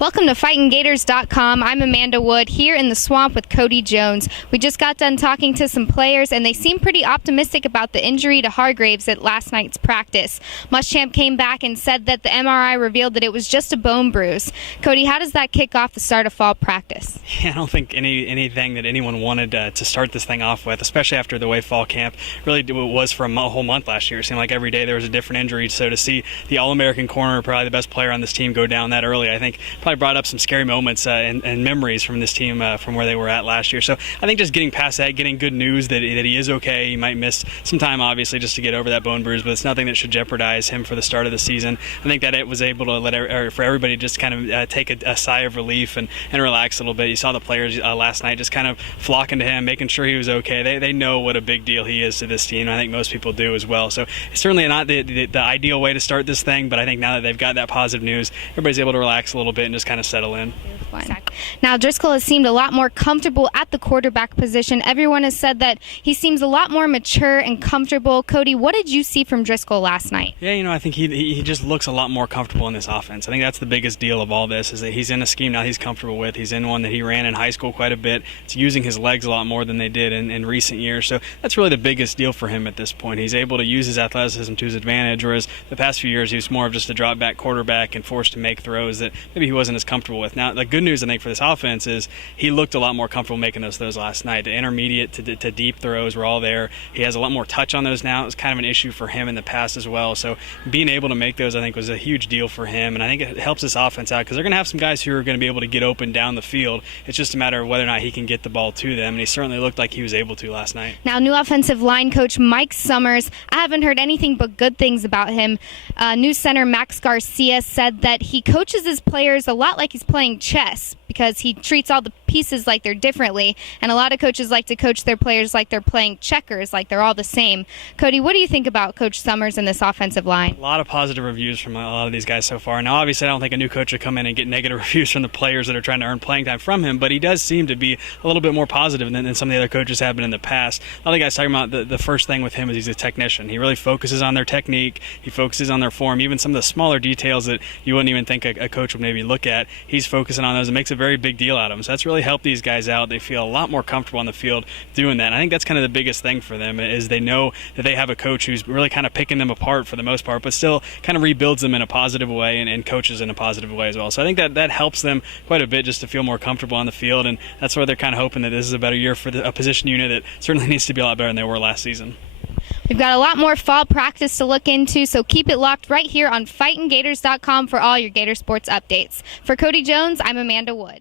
Welcome to FightinGators.com. I'm Amanda Wood here in the swamp with Cody Jones. We just got done talking to some players, and they seem pretty optimistic about the injury to Hargreaves at last night's practice. Muschamp came back and said that the MRI revealed that it was just a bone bruise. Cody, how does that kick off the start of fall practice? Yeah, I don't think anything that anyone wanted to start this thing off with, especially after the way fall camp really was for a whole month last year. It seemed like every day there was a different injury. So to see the All-American corner, probably the best player on this team, go down that early, I think probably brought up some scary moments and memories from this team from where they were at last year. So I think just getting past that, getting good news that he is okay. He might miss some time, obviously, just to get over that bone bruise, but it's nothing that should jeopardize him for the start of the season. I think that it was able to for everybody just kind of take a sigh of relief and relax a little bit. You saw the players last night just kind of flocking to him, making sure he was okay. They know what a big deal he is to this team. I think most people do as well. So it's certainly not the ideal way to start this thing, but I think now that they've got that positive news, everybody's able to relax a little bit and just kind of settle in. Now, Driscoll has seemed a lot more comfortable at the quarterback position. Everyone has said that he seems a lot more mature and comfortable. Cody, what did you see from Driscoll last night? Yeah, I think he just looks a lot more comfortable in this offense. I think that's the biggest deal of all this, is that he's in a scheme now he's comfortable with. He's in one that he ran in high school quite a bit. It's using his legs a lot more than they did in recent years. So that's really the biggest deal for him at this point. He's able to use his athleticism to his advantage, whereas the past few years he was more of just a drop back quarterback and forced to make throws that maybe he wasn't as comfortable with. Now, the good news I think for this offense is he looked a lot more comfortable making those throws last night. The intermediate to deep throws were all there. He has a lot more touch on those now. It was kind of an issue for him in the past as well. So being able to make those, I think, was a huge deal for him. And I think it helps this offense out because they're going to have some guys who are going to be able to get open down the field. It's just a matter of whether or not he can get the ball to them. And he certainly looked like he was able to last night. Now, new offensive line coach Mike Summers, I haven't heard anything but good things about him. New center Max Garcia said that he coaches his players a lot like he's playing chess, because he treats all the pieces like they're differently, and a lot of coaches like to coach their players like they're playing checkers, like they're all the same. Cody, what do you think about Coach Summers and this offensive line? A lot of positive reviews from a lot of these guys so far. Now, obviously, I don't think a new coach would come in and get negative reviews from the players that are trying to earn playing time from him, but he does seem to be a little bit more positive than some of the other coaches have been in the past. A lot of guys talking about the first thing with him is he's a technician. He really focuses on their technique. He focuses on their form, even some of the smaller details that you wouldn't even think a coach would maybe look at. He's focusing on those and makes a very big deal out of them. So that's really helped these guys out. They feel a lot more comfortable on the field doing that. And I think that's kind of the biggest thing for them, is they know that they have a coach who's really kind of picking them apart for the most part, but still kind of rebuilds them in a positive way and coaches in a positive way as well. So I think that helps them quite a bit just to feel more comfortable on the field, and that's why they're kind of hoping that this is a better year for a position unit that certainly needs to be a lot better than they were last season. We've got a lot more fall practice to look into, so keep it locked right here on FightinGators.com for all your Gator sports updates. For Cody Jones, I'm Amanda Wood.